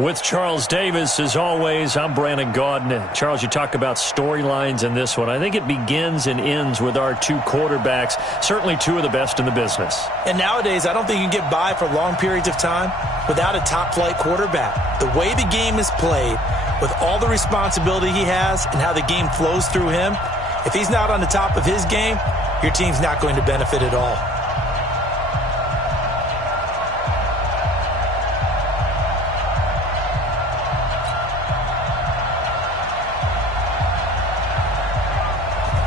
With Charles Davis, as always, I'm Brandon Gaudin. Charles, you talk about storylines in this one. I think it begins and ends with our two quarterbacks, certainly two of the best in the business. And nowadays, I don't think you can get by for long periods of time without a top-flight quarterback. The way the game is played, with all the responsibility he has and how the game flows through him, if he's not on the top of his game, your team's not going to benefit at all.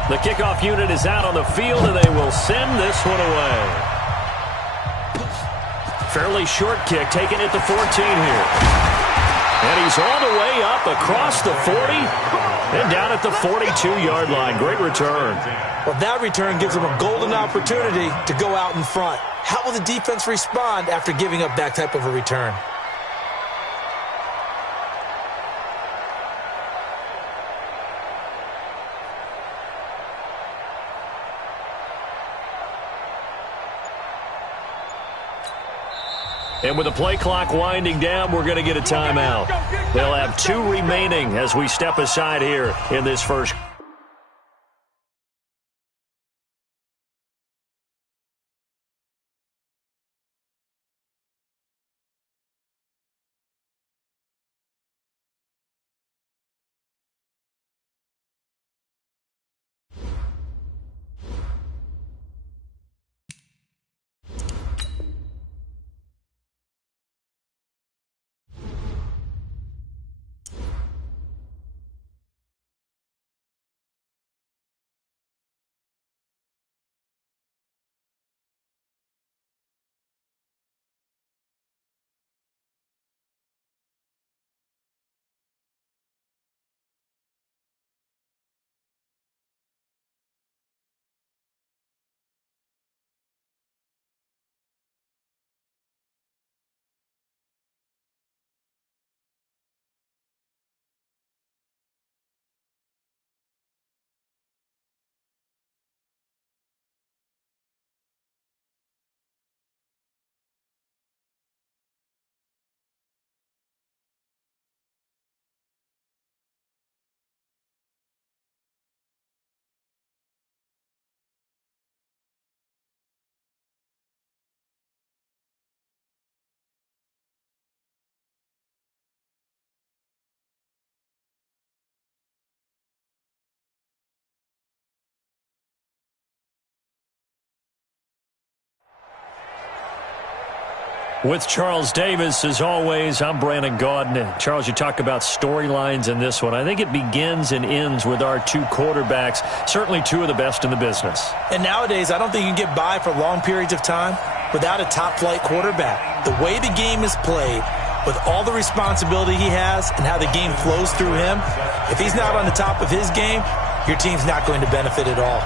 The kickoff unit is out on the field, and they will send this one away. Fairly short kick, taken at the 14 here. And he's all the way up across the 40 and down at the 42-yard line. Great return. Well, that return gives them a golden opportunity to go out in front. How will the defense respond after giving up that type of a return? And with the play clock winding down, we're going to get a timeout. They'll have 2 remaining as we step aside here in this first. With Charles Davis, as always, I'm Brandon Gaudin. Charles, you talk about storylines in this one. I think it begins and ends with our two quarterbacks, certainly two of the best in the business. And nowadays, I don't think you can get by for long periods of time without a top-flight quarterback. The way the game is played, with all the responsibility he has and how the game flows through him, if he's not on the top of his game, your team's not going to benefit at all.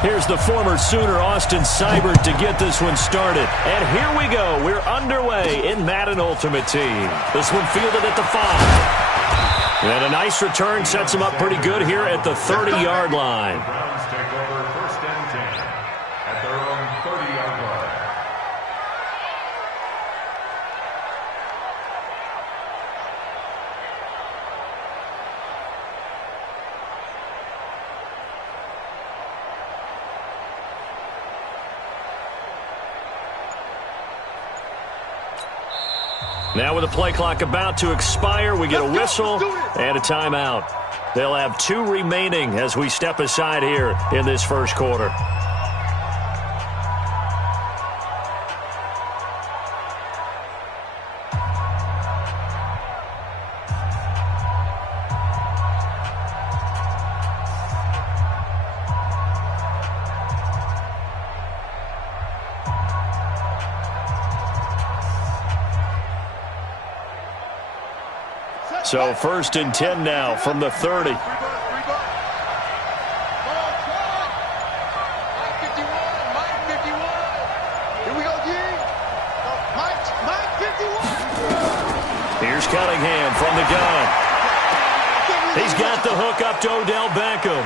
Here's the former Sooner, Austin Seibert, to get this one started. And here we go. We're underway in Madden Ultimate Team. This one fielded at the 5. And a nice return sets him up pretty good here at the 30-yard line. Browns take over 1st and 10 at their own 30-yard line. Now with the play clock about to expire, we get a whistle and a timeout. They'll have 2 remaining as we step aside here in this first quarter. So 1st and 10 now from the 30. Here's Cunningham from the gun. He's got the hook up to Odell Beckham.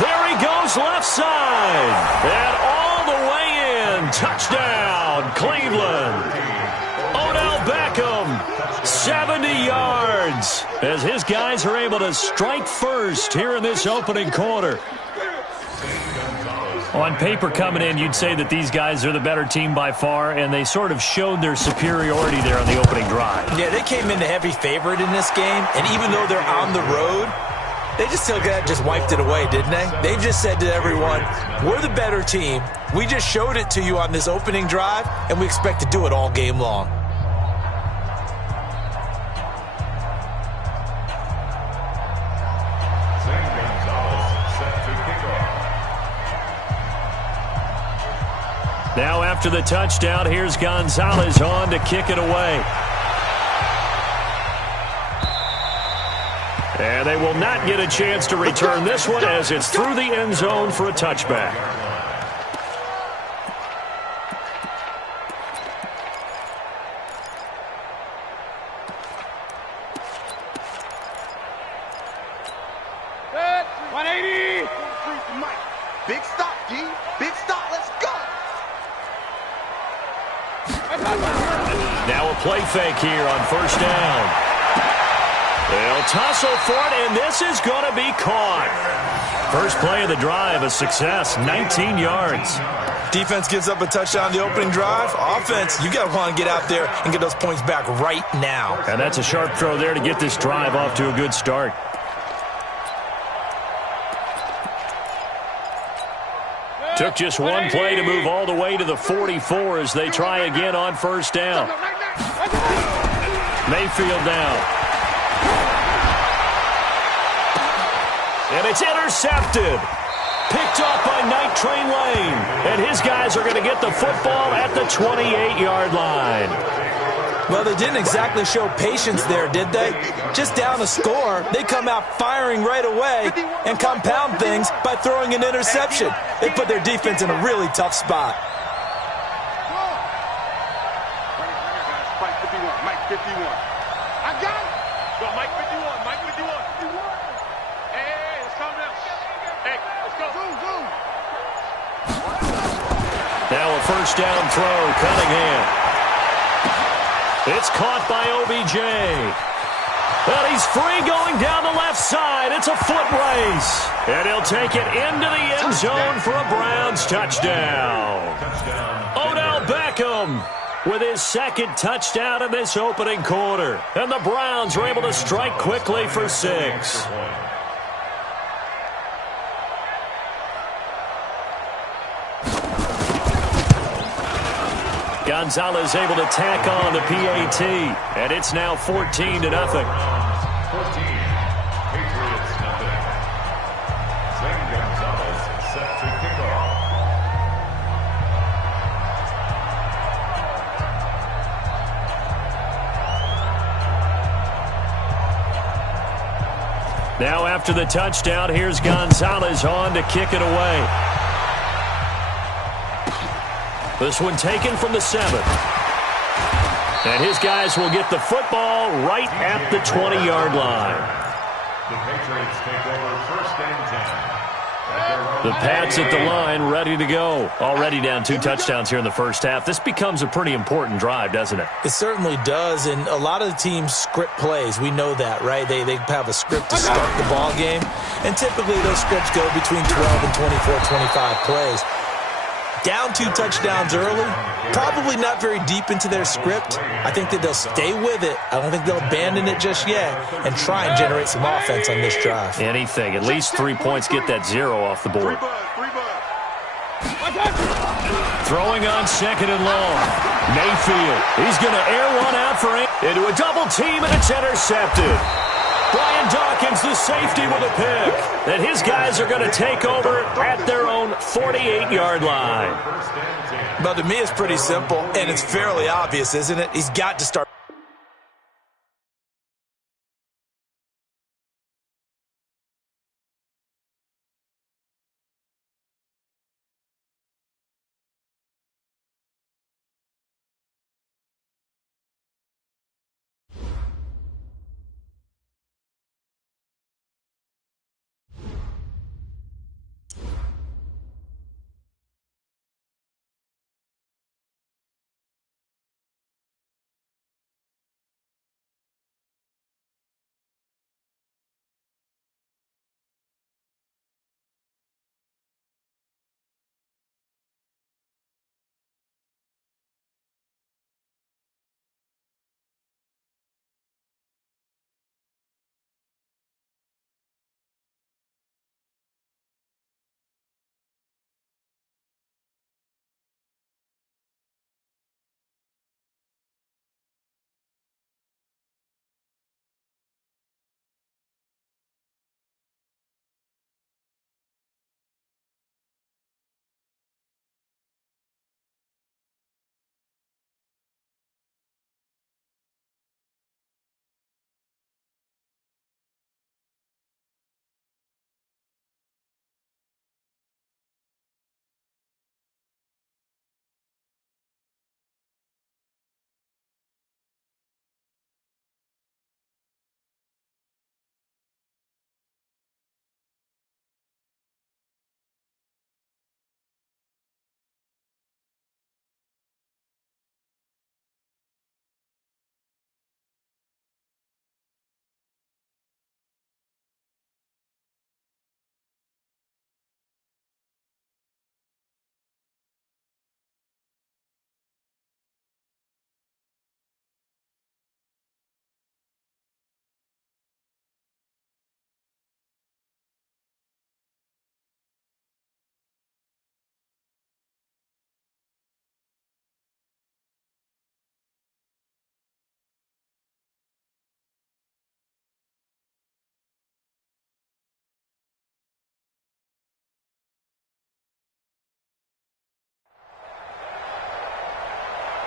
There he goes goes left side. And all the way in. Touchdown, Cleveland. Odell Beckham, 70 yards. As his guys are able to strike first here in this opening quarter. On paper coming in, you'd say that these guys are the better team by far, and they sort of showed their superiority there on the opening drive. Yeah, they came in the heavy favorite in this game, and even though they're on the road, they just wiped it away, didn't they? They just said to everyone, we're the better team. We just showed it to you on this opening drive, and we expect to do it all game long. Now after the touchdown, here's Gonzalez on to kick it away. And they will not get a chance to return this one as it's through the end zone for a touchback. Big stop, G. Big stop. Let's go. Now a play fake here on first down. They'll tussle for it, and this is going to be caught. First play of the drive, a success, 19 yards. Defense gives up a touchdown the opening drive. Offense, you got to want to get out there and get those points back right now. And that's a sharp throw there to get this drive off to a good start. Took just one play to move all the way to the 44 as they try again on first down. Mayfield now. And it's intercepted. Picked off by Night Train Lane. And his guys are going to get the football at the 28-yard line. Well, they didn't exactly show patience there, did they? Just down a score, they come out firing right away and compound things by throwing an interception. They put their defense in a really tough spot. Mike 51. Mike 51. I got it. Go, Mike 51. Mike 51. Hey, let's calm down. Hey, let's go. Zoom. Now a first down throw, Cunningham. It's caught by OBJ. But he's free going down the left side. It's a foot race. And he'll take it into the end zone for a Browns touchdown. Odell Beckham with his second touchdown in this opening quarter. And the Browns are able to strike quickly for 6. Gonzalez able to tack on the PAT, and it's now 14-0. 14. Patriots nothing. Zane Gonzalez set to kick off. Now after the touchdown, here's Gonzalez on to kick it away. This one taken from the 7. And his guys will get the football right at the 20-yard line. The Patriots take over first and 10. The Pats at the line, ready to go. Already down 2 touchdowns here in the first half. This becomes a pretty important drive, doesn't it? It certainly does, and a lot of the teams script plays. We know that, right? They have a script to start the ball game, and typically those scripts go between 12 and 24, 25 plays. Down 2 touchdowns early, probably not very deep into their script. I think that they'll stay with it. I don't think they'll abandon it just yet and try and generate some offense on this drive. Anything. At least 3 points, get that 0 off the board. Throwing on second and long. Mayfield. He's going to air one out for into a double team, and it's intercepted. Brian Dawkins, the safety, with a pick. And his guys are going to take over at their own 48-yard line. Well, to me, it's pretty simple, and it's fairly obvious, isn't it? He's got to start.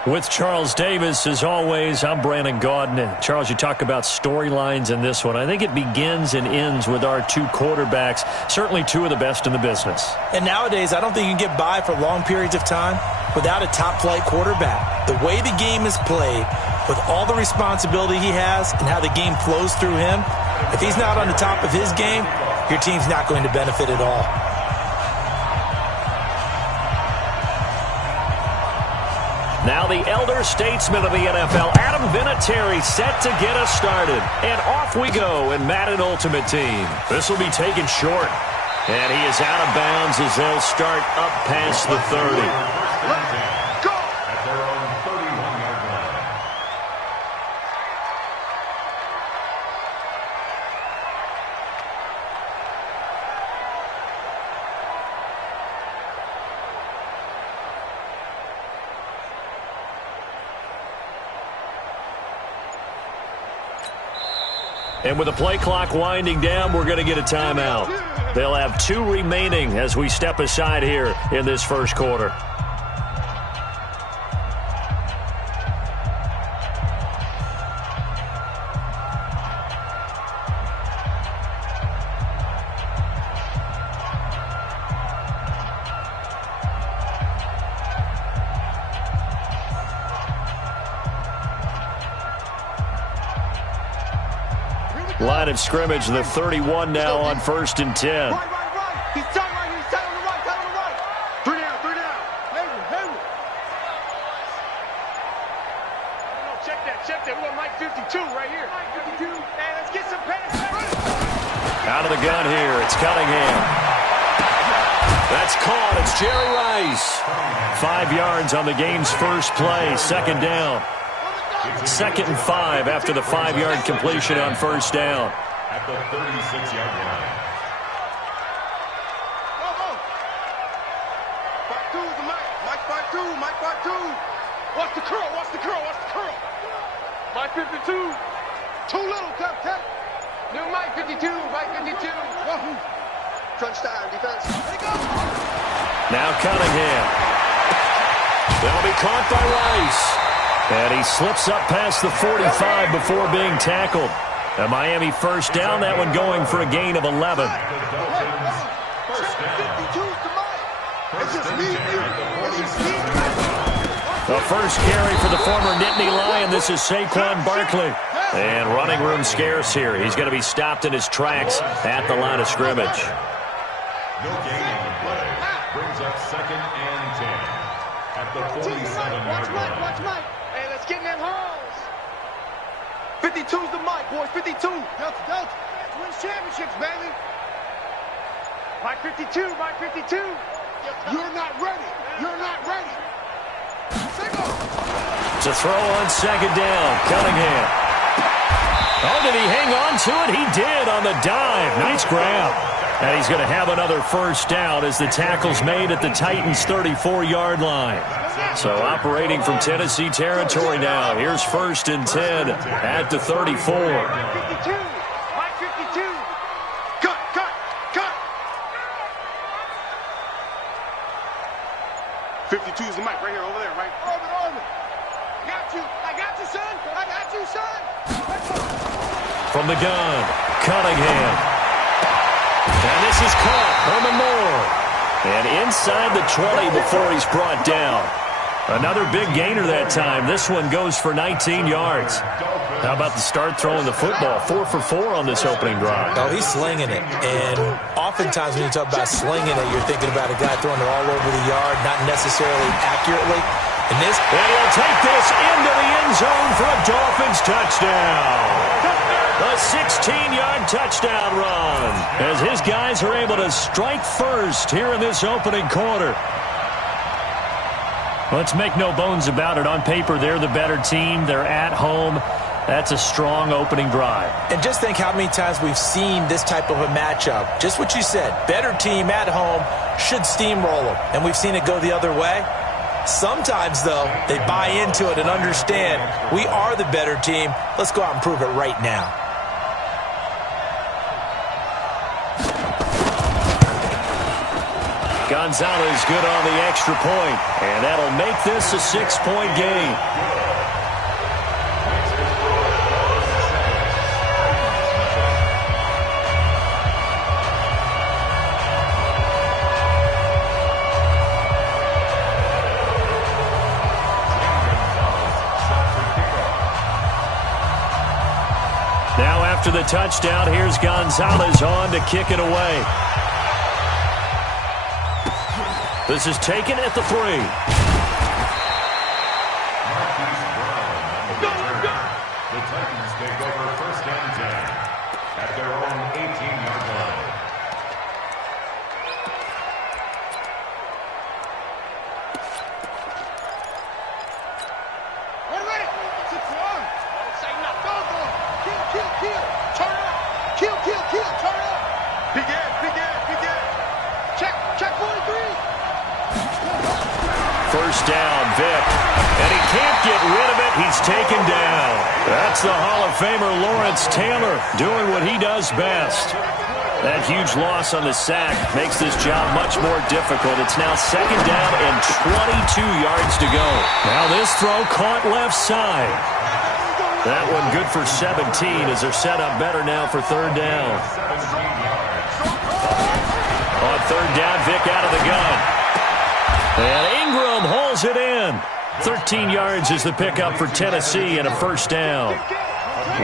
With Charles Davis, as always, I'm Brandon Gaudin. Charles, you talk about storylines in this one. I think it begins and ends with our two quarterbacks, certainly two of the best in the business. And nowadays, I don't think you can get by for long periods of time without a top-flight quarterback. The way the game is played, with all the responsibility he has and how the game flows through him, if he's not on the top of his game, your team's not going to benefit at all. Now the elder statesman of the NFL, Adam Vinatieri, set to get us started. And off we go in Madden Ultimate Team. This will be taken short. And he is out of bounds as they'll start up past the 30. And with the play clock winding down, we're going to get a timeout. They'll have 2 remaining as we step aside here in this first quarter. Line of scrimmage, the 31 now on 1st and 10. Right. He's tight right here. He's tight on the right. 3 down. Hayward. No, check that. We want Mike 52 right here. Mike 52. Hey, let's get some pass. Out of the gun here, it's Cunningham. That's caught. It's Jerry Rice. 5 yards on the game's first play. Second down. 2nd and 5 after the 5-yard completion on first down. At the 36-yard line. Mike 52. Watch the curl. Mike 52. Too little, Tech. New Mike 52. Crunch time, defense. There you go. Now Cunningham. That'll be caught by Rice. And he slips up past the 45 before being tackled. A Miami first down, that one going for a gain of 11. The first carry for the former Nittany Lion. This is Saquon Barkley. And running room scarce here. He's going to be stopped in his tracks at the line of scrimmage. No gain on the play. Brings up 2nd and 10. At the 47-yard line. Watch Mike. Hey, let's get in them holes. 52's the Mike, boys. 52. Delta. Win championships, baby. Mike 52. You're not ready. To throw on 2nd down, Cunningham. Oh, did he hang on to it? He did on the dive. Nice grab. And he's going to have another first down as the tackle's made at the Titans' 34-yard line. So operating from Tennessee territory now. Here's 1st and 10 at the 34. 52. Mike 52. Cut. 52's the Mike right here, over there, right? Orbit. I got you, son. From the gun, Cunningham. And this is caught. Herman Moore. And inside the 20 before he's brought down. Another big gainer that time. This one goes for 19 yards. How about the start throwing the football? 4 for 4 on this opening drive. Oh, he's slinging it. And oftentimes when you talk about slinging it, you're thinking about a guy throwing it all over the yard, not necessarily accurately. And he'll take this into the end zone for a Dolphins touchdown. A 16-yard touchdown run as his guys are able to strike first here in this opening quarter. Let's make no bones about it. On paper, they're the better team. They're at home. That's a strong opening drive. And just think how many times we've seen this type of a matchup. Just what you said, better team at home should steamroll them. And we've seen it go the other way. Sometimes, though, they buy into it and understand we are the better team. Let's go out and prove it right now. Gonzalez good on the extra point, and that'll make this a 6-point game. Now after the touchdown, here's Gonzalez on to kick it away. This is taken at the 3. The Titans take over 1st and 10 at their own 18-yard line. We're ready. 6-1. Say no. Go. Kill. Turn up. Kill. Turn up. Begin. Check 43. First down, Vic. And he can't get rid of it. He's taken down. That's the Hall of Famer Lawrence Taylor doing what he does best. That huge loss on the sack makes this job much more difficult. It's now 2nd down and 22 yards to go. Now this throw caught left side. That one good for 17 as they're set up better now for 3rd down. On 3rd down, Vic out of the gun. And Ingram hauls it in. 13 yards is the pickup for Tennessee and a 1st down.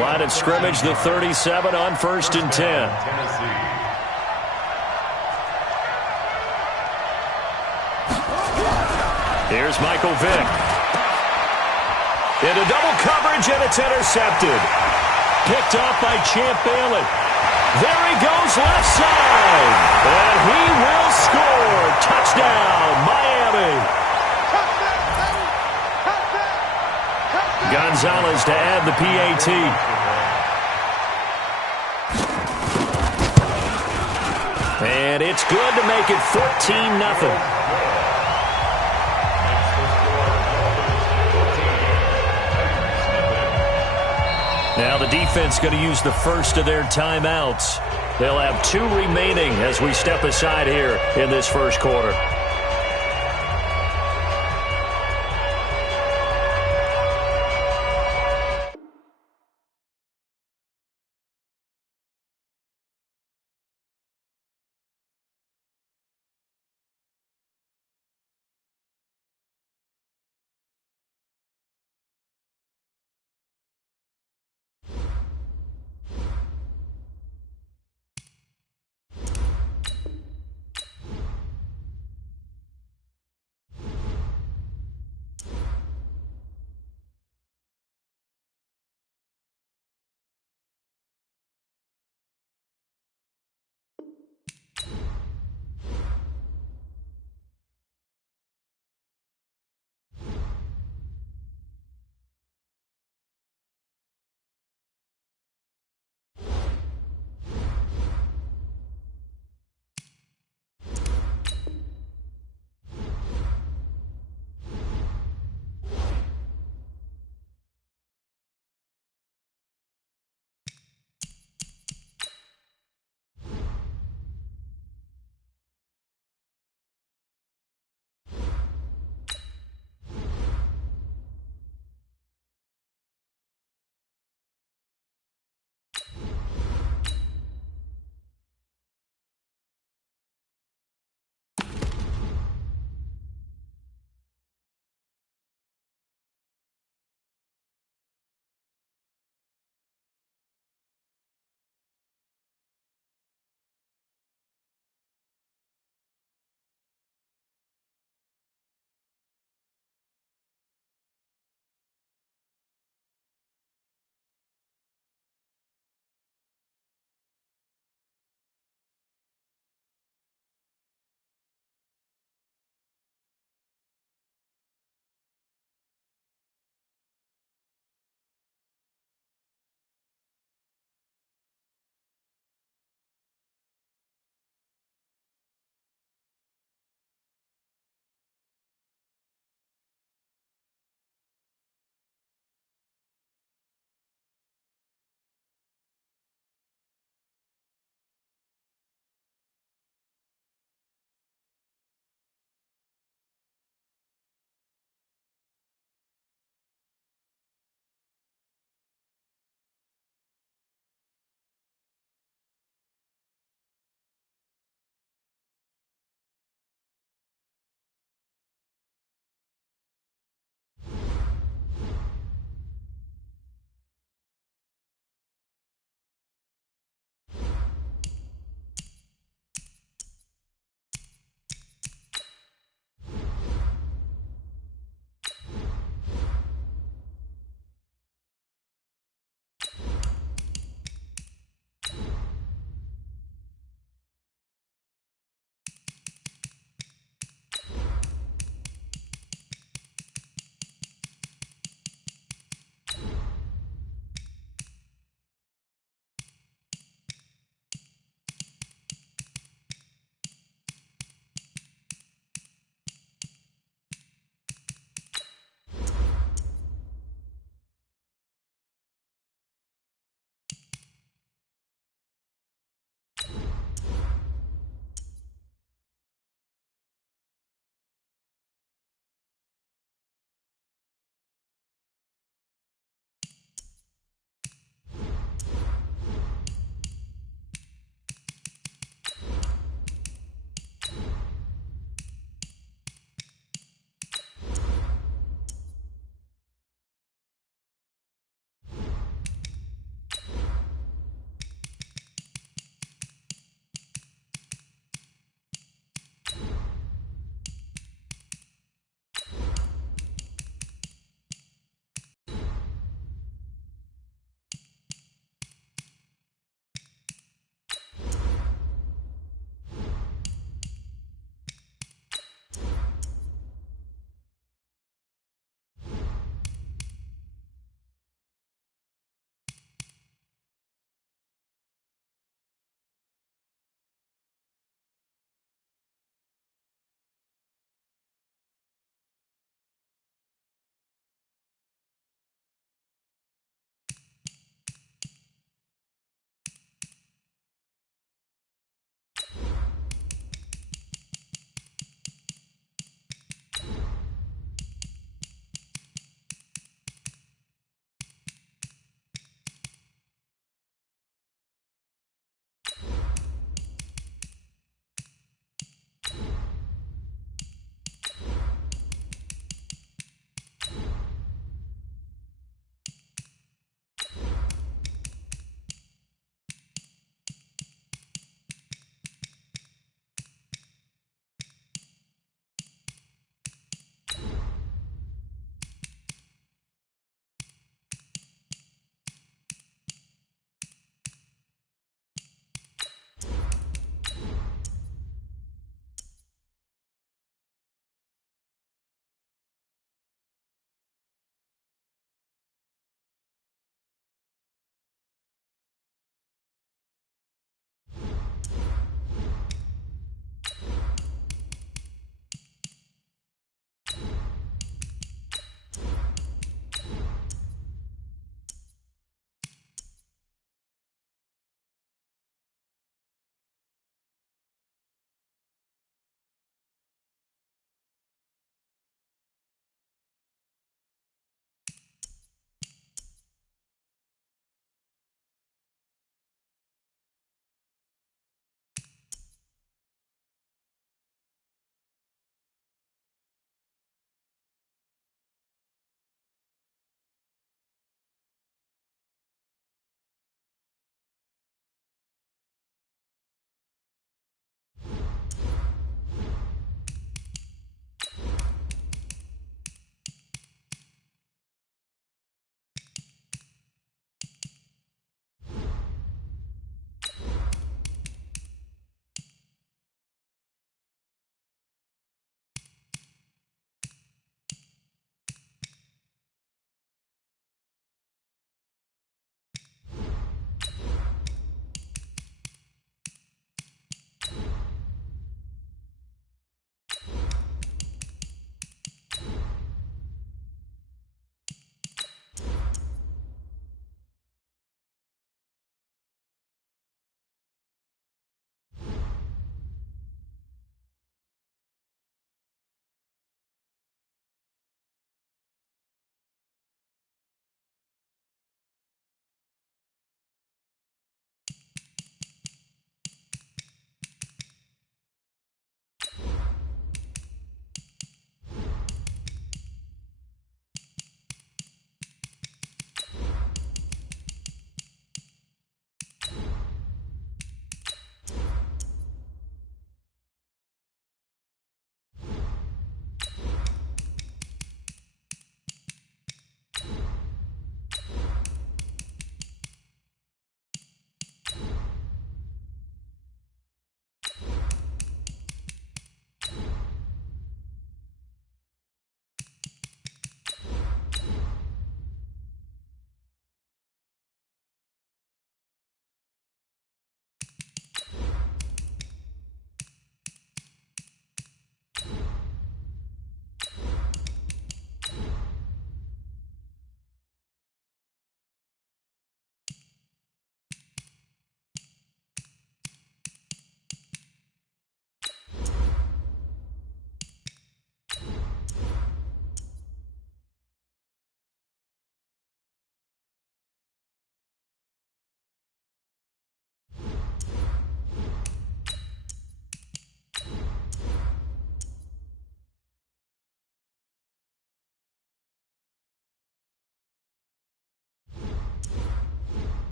Line of scrimmage, the 37 on 1st and 10. Here's Michael Vick. Into double coverage, and it's intercepted. Picked off by Champ Bailey. There he goes left side. And he will score. Touchdown, Miami. Gonzalez to add the PAT. And it's good to make it 14-0. Now the defense going to use the first of their timeouts. They'll have 2 remaining as we step aside here in this 1st quarter.